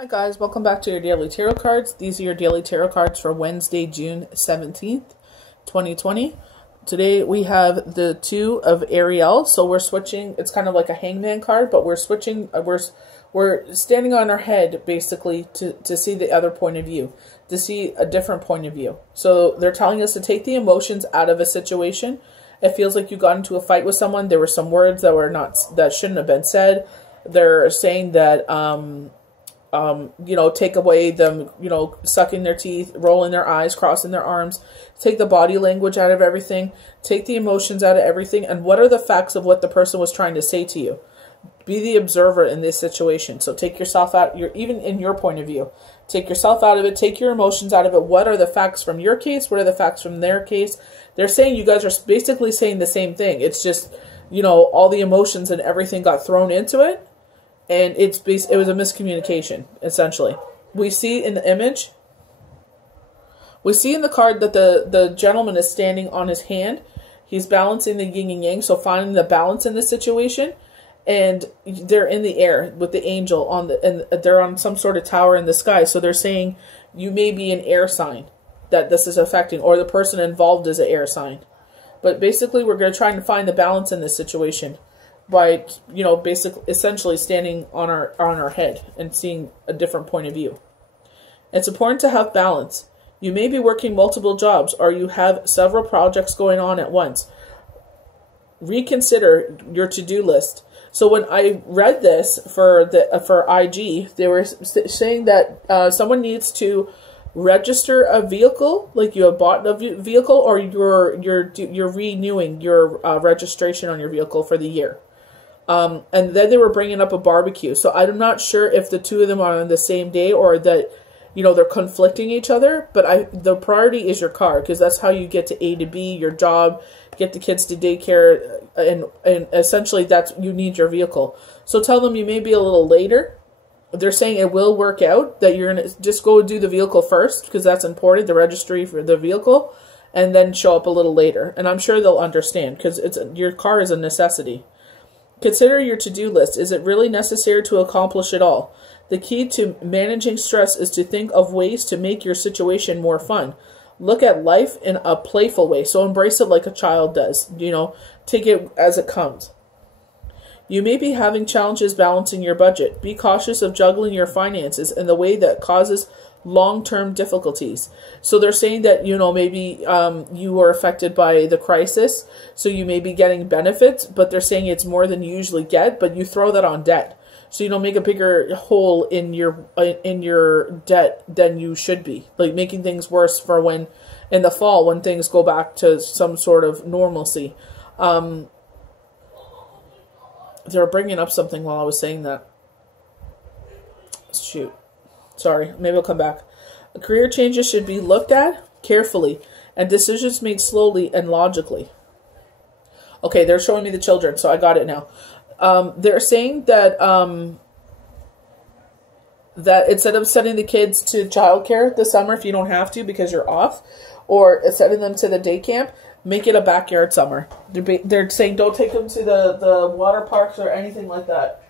Hi guys, welcome back to your daily tarot cards. These are your daily tarot cards for Wednesday, June 17th, 2020. Today we have the Two of Ariel, so we're switching. It's kind of like a hangman card, but we're switching. We're standing on our head basically to see the other point of view, to see a different point of view. So they're telling us to take the emotions out of a situation. It feels like you got into a fight with someone. There were some words that shouldn't have been said. They're saying that take away them, sucking their teeth, rolling their eyes, crossing their arms, take the body language out of everything, take the emotions out of everything. And what are the facts of what the person was trying to say to you? Be the observer in this situation. So take yourself out, even in your point of view, take yourself out of it, take your emotions out of it. What are the facts from your case? What are the facts from their case? They're saying you guys are basically saying the same thing. It's just, all the emotions and everything got thrown into it. And it was a miscommunication, essentially. We see in the image, we see in the card that the gentleman is standing on his hand. He's balancing the yin and yang, so finding the balance in the situation. And they're in the air with the angel and they're on some sort of tower in the sky. So they're saying you may be an air sign that this is affecting, or the person involved is an air sign. But basically, we're going to try and find the balance in this situation by, essentially standing on our head and seeing a different point of view. It's important to have balance. You may be working multiple jobs, or you have several projects going on at once. Reconsider your to-do list. So when I read this for IG, they were saying that someone needs to register a vehicle, like you have bought a vehicle, or you're renewing your registration on your vehicle for the year. And then they were bringing up a barbecue. So I'm not sure if the two of them are on the same day, or that, they're conflicting each other. But the priority is your car, because that's how you get to A to B, your job, get the kids to daycare, and essentially you need your vehicle. So tell them you may be a little later. They're saying it will work out, that you're going to just go do the vehicle first, because that's important, the registry for the vehicle, and then show up a little later. And I'm sure they'll understand, because your car is a necessity. Consider your to-do list. Is it really necessary to accomplish it all? The key to managing stress is to think of ways to make your situation more fun. Look at life in a playful way. So embrace it like a child does. Take it as it comes. You may be having challenges balancing your budget. Be cautious of juggling your finances in the way that causes long-term difficulties. So they're saying that, maybe you were affected by the crisis, so you may be getting benefits, but they're saying it's more than you usually get, but you throw that on debt. So you don't make a bigger hole in your debt than you should be, like making things worse for when in the fall when things go back to some sort of normalcy. They were bringing up something while I was saying that. Shoot. Sorry, maybe I'll come back. Career changes should be looked at carefully and decisions made slowly and logically. Okay, they're showing me the children, so I got it now. They're saying that that instead of sending the kids to childcare this summer, if you don't have to because you're off, or sending them to the day camp, make it a backyard summer. They're saying don't take them to the water parks or anything like that.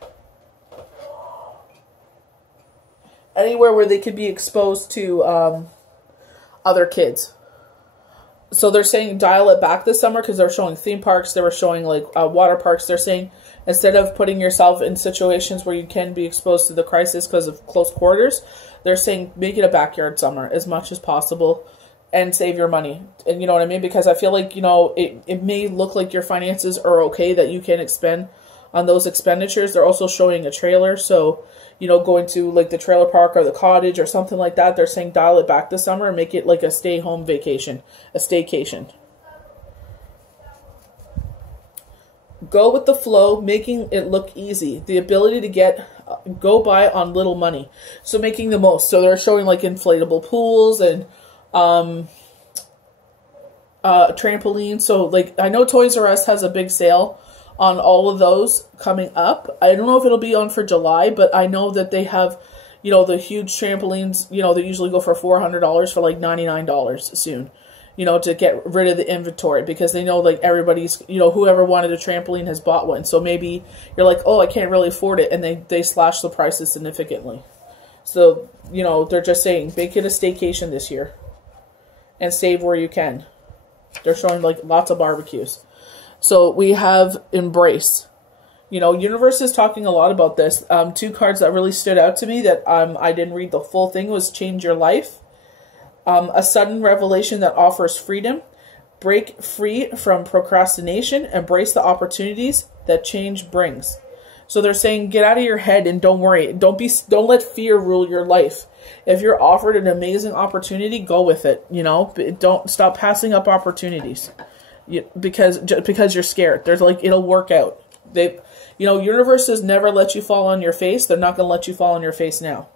Anywhere where they could be exposed to other kids. So they're saying dial it back this summer, because they're showing theme parks. They were showing water parks. They're saying instead of putting yourself in situations where you can be exposed to the crisis because of close quarters, they're saying make it a backyard summer as much as possible and save your money. And you know what I mean? Because I feel like, it may look like your finances are okay, that you can expend on those expenditures. They're also showing a trailer. So, going to the trailer park or the cottage or something like that. They're saying dial it back this summer and make it like a stay-home vacation, a staycation. Go with the flow, making it look easy. The ability to go by on little money. So making the most. So they're showing inflatable pools and trampolines. So I know Toys R Us has a big sale on all of those coming up. I don't know if it'll be on for July, but I know that they have, the huge trampolines, they usually go for $400 for $99 soon, to get rid of the inventory, because they know everybody's, whoever wanted a trampoline has bought one. So maybe you're like, oh, I can't really afford it. And they slash the prices significantly. So, you know, they're just saying, make it a staycation this year. And save where you can. They're showing, like, lots of barbecues. So, we have Embrace. You know, Universe is talking a lot about this. Two cards that really stood out to me that I didn't read the full thing was Change Your Life. A sudden revelation that offers freedom. Break free from procrastination. Embrace the opportunities that change brings. So they're saying, get out of your head and don't worry. Don't let fear rule your life. If you're offered an amazing opportunity, go with it. You know, don't stop passing up opportunities because you're scared. There's like, it'll work out. Universe has never let you fall on your face. They're not going to let you fall on your face now.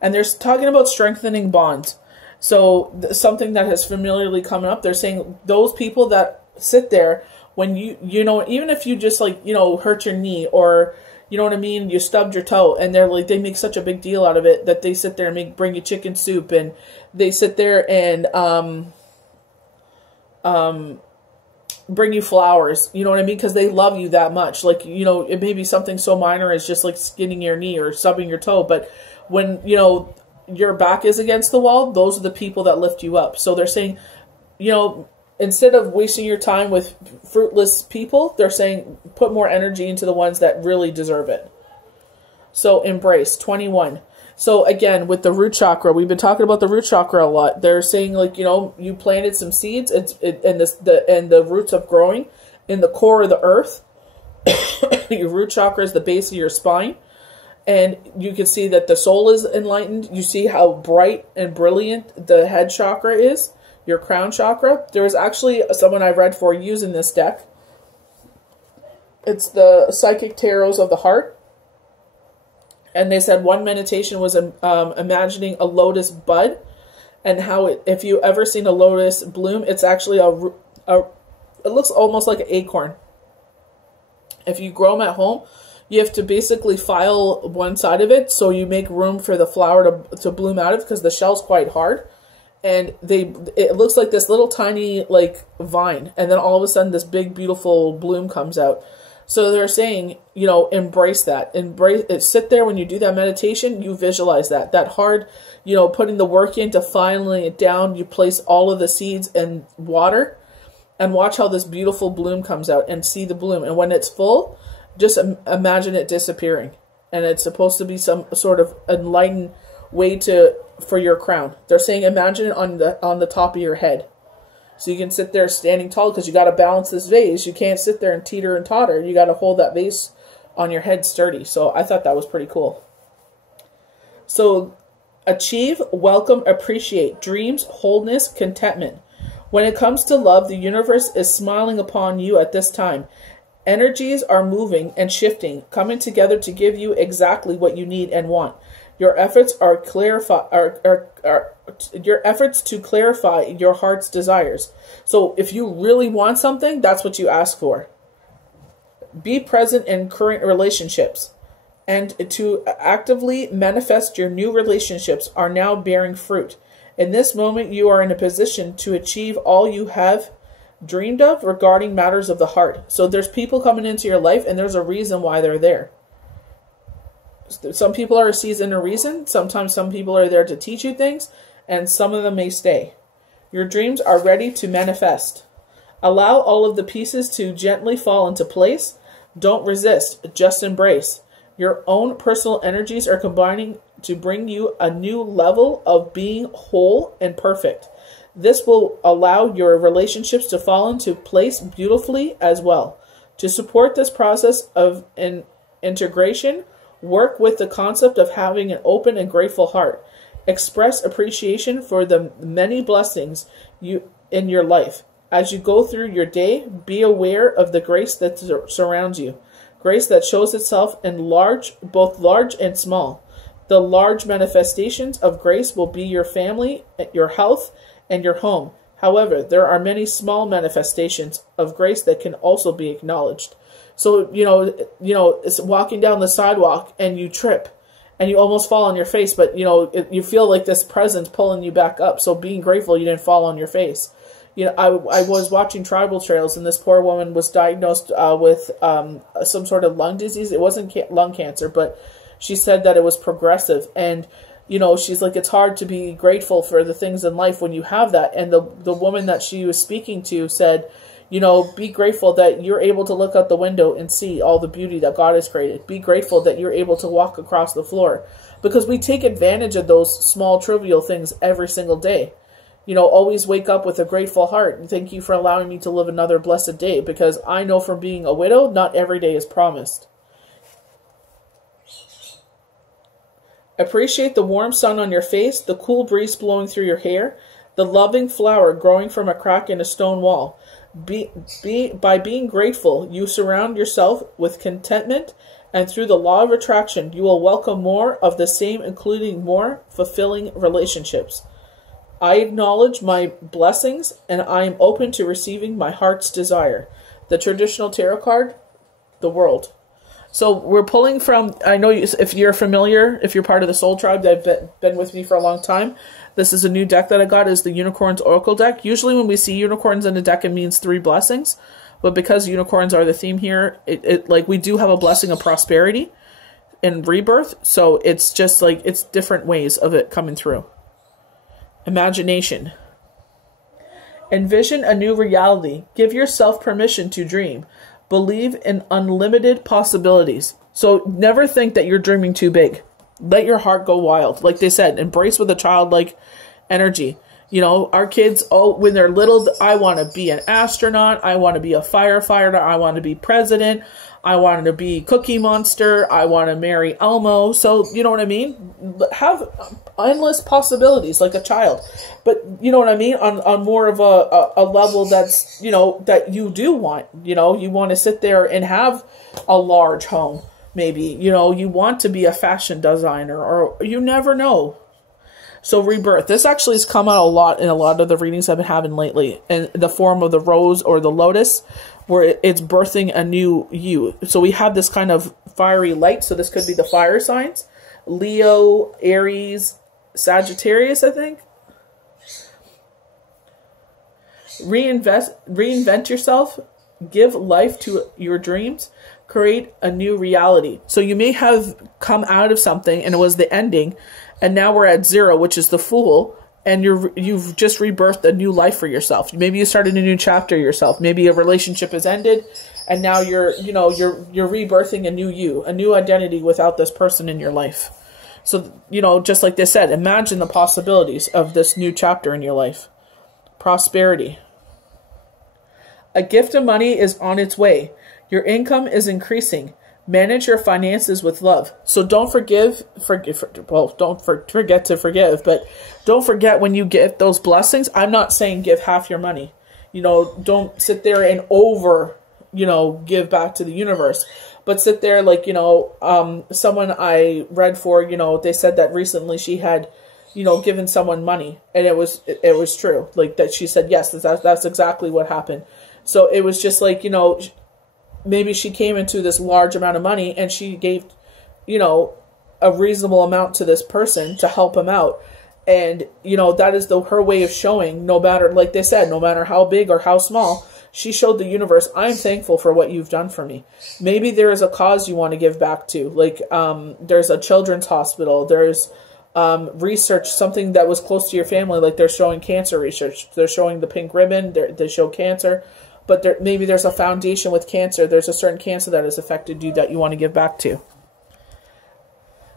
And they're talking about strengthening bonds. So something that has familiarly come up, they're saying those people that sit there when you know, even if you just like, you know, hurt your knee or, you know what I mean, you stubbed your toe, and they're like, they make such a big deal out of it that they sit there and bring you chicken soup, and they sit there and bring you flowers, you know what I mean? Because they love you that much. Like, you know, it may be something so minor as just like skinning your knee or stubbing your toe, but when, you know, your back is against the wall, those are the people that lift you up. So they're saying, you know, instead of wasting your time with fruitless people, they're saying put more energy into the ones that really deserve it. So Embrace, 21. So again, with the root chakra, we've been talking about the root chakra a lot. They're saying, like, you know, you planted some seeds and the roots of growing in the core of the earth. Your root chakra is the base of your spine. And you can see that the soul is enlightened. You see how bright and brilliant the head chakra is, your crown chakra. There was actually someone I read for using this deck. It's the Psychic Tarots of the Heart. And they said one meditation was imagining a lotus bud. And how, if you ever seen a lotus bloom, it's actually it looks almost like an acorn. If you grow them at home, you have to basically file one side of it so you make room for the flower to bloom out of, because the shell's quite hard. And it looks like this little tiny like vine, and then all of a sudden this big beautiful bloom comes out. So they're saying, you know, embrace that. Embrace it. Sit there when you do that meditation, you visualize that hard, you know, putting the work into filing it down. You place all of the seeds in water and watch how this beautiful bloom comes out, and see the bloom. And when it's full, just imagine it disappearing. And it's supposed to be some sort of enlightened way for your crown. They're saying imagine it on the top of your head. So you can sit there standing tall, because you got to balance this vase. You can't sit there and teeter and totter. You got to hold that vase on your head sturdy. So I thought that was pretty cool. So achieve, welcome, appreciate, dreams, wholeness, contentment. When it comes to love, the universe is smiling upon you at this time. Energies are moving and shifting, coming together to give you exactly what you need and want. Your efforts your efforts to clarify your heart's desires. So if you really want something, that's what you ask for. Be present in current relationships, and to actively manifest your new relationships are now bearing fruit. In this moment, you are in a position to achieve all you have dreamed of regarding matters of the heart. So there's people coming into your life, and there's a reason why they're there. Some people are a season and a reason. Sometimes some people are there to teach you things, and some of them may stay. Your dreams are ready to manifest. Allow all of the pieces to gently fall into place. Don't resist, just embrace. Your own personal energies are combining to bring you a new level of being whole and perfect. This will allow your relationships to fall into place beautifully as well. To support this process of integration, work with the concept of having an open and grateful heart. Express appreciation for the many blessings in your life. As you go through your day, be aware of the grace that surrounds you. Grace that shows itself in both large and small. The large manifestations of grace will be your family, your health, and your home. However, there are many small manifestations of grace that can also be acknowledged. So, you know, it's walking down the sidewalk and you trip and you almost fall on your face, but, you know, you feel like this presence pulling you back up. So being grateful you didn't fall on your face. You know, I was watching Tribal Trails, and this poor woman was diagnosed with some sort of lung disease. It wasn't lung cancer, but she said that it was progressive. And, you know, she's like, it's hard to be grateful for the things in life when you have that. And the woman that she was speaking to said, you know, be grateful that you're able to look out the window and see all the beauty that God has created. Be grateful that you're able to walk across the floor, because we take advantage of those small trivial things every single day. You know, always wake up with a grateful heart. And thank you for allowing me to live another blessed day, because I know from being a widow, not every day is promised. Appreciate the warm sun on your face, the cool breeze blowing through your hair, the loving flower growing from a crack in a stone wall. By being grateful, you surround yourself with contentment, and through the law of attraction, you will welcome more of the same, including more fulfilling relationships. I acknowledge my blessings, and I am open to receiving my heart's desire. The traditional tarot card, the World. So we're pulling from, I know if you're familiar, if you're part of the Soul Tribe that have been with me for a long time, this is a new deck that I got, is the Unicorns Oracle deck. Usually when we see unicorns in a deck, it means 3 blessings. But because unicorns are the theme here, like we do have a blessing of prosperity and rebirth. So it's just like, it's different ways of it coming through. Imagination. Envision a new reality. Give yourself permission to dream. Believe in unlimited possibilities. So never think that you're dreaming too big. Let your heart go wild. Like they said, embrace with a childlike energy. You know, our kids, when they're little, I want to be an astronaut. I want to be a firefighter. I want to be president. I want to be Cookie Monster. I want to marry Elmo. So, you know what I mean? Have endless possibilities like a child. But, you know what I mean? On more of a level that's, you know, that you do want. You know, you want to sit there and have a large home. Maybe, you know, you want to be a fashion designer, or you never know. So rebirth. This actually has come out a lot in a lot of the readings I've been having lately, in the form of the rose or the lotus, where it's birthing a new you. So we have this kind of fiery light. So this could be the fire signs. Leo, Aries, Sagittarius, I think. Reinvent yourself. Give life to your dreams. Create a new reality. So you may have come out of something and it was the ending, and now we're at 0, which is the Fool, and you've just rebirthed a new life for yourself. Maybe you started a new chapter yourself. Maybe a relationship has ended, and now you're rebirthing a new you, a new identity without this person in your life. So, you know, just like they said, imagine the possibilities of this new chapter in your life. Prosperity. A gift of money is on its way. Your income is increasing. Manage your finances with love. So don't forget to forgive, but don't forget when you get those blessings. I'm not saying give half your money. You know, don't sit there and give back to the universe. But sit there like, someone I read for, they said that recently she had, given someone money, and it was true. Like that she said, yes, that's exactly what happened. So it was just like, maybe she came into this large amount of money and she gave, a reasonable amount to this person to help him out. And, that is her way of showing, no matter, like they said, no matter how big or how small, she showed the universe, I'm thankful for what you've done for me. Maybe there is a cause you want to give back to. Like, there's a children's hospital. There's research, something that was close to your family. Like they're showing cancer research. They're showing the pink ribbon. They show cancer. But maybe there's a foundation with cancer. There's a certain cancer that has affected you that you want to give back to.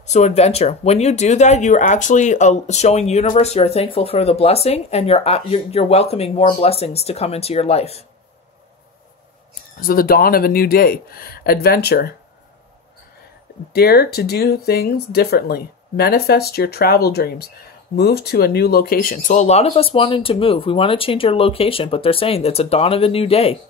So adventure. When you do that, you're actually showing universe you're thankful for the blessing, and you're welcoming more blessings to come into your life. So the dawn of a new day. Adventure. Dare to do things differently. Manifest your travel dreams. Move to a new location. So a lot of us wanted to move. We want to change our location, but they're saying it's a dawn of a new day.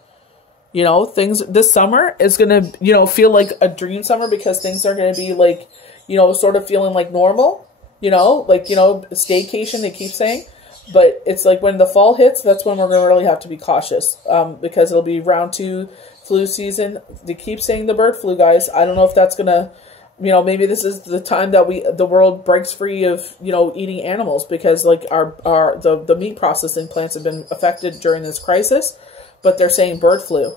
Things this summer is going to, feel like a dream summer, because things are going to be like, sort of feeling like normal, staycation, they keep saying. But it's like when the fall hits, that's when we're going to really have to be cautious, because it'll be round 2 flu season. They keep saying the bird flu, guys. I don't know if that's going to, maybe this is the time that the world breaks free of, eating animals, because like the meat processing plants have been affected during this crisis, but they're saying bird flu.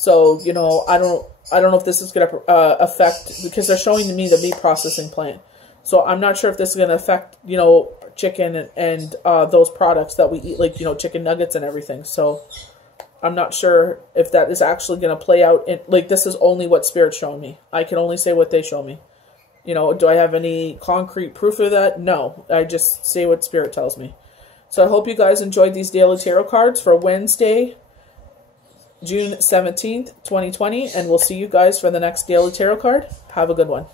So, you know, I don't know if this is going to affect, because they're showing me the meat processing plant. So I'm not sure if this is going to affect, you know, chicken and those products that we eat, like, you know, chicken nuggets and everything. So I'm not sure if that is actually going to play out. Like, this is only what Spirit's showing me. I can only say what they show me. You know, do I have any concrete proof of that? No. I just say what Spirit tells me. So I hope you guys enjoyed these daily tarot cards for Wednesday, June 17th, 2020. And we'll see you guys for the next daily tarot card. Have a good one.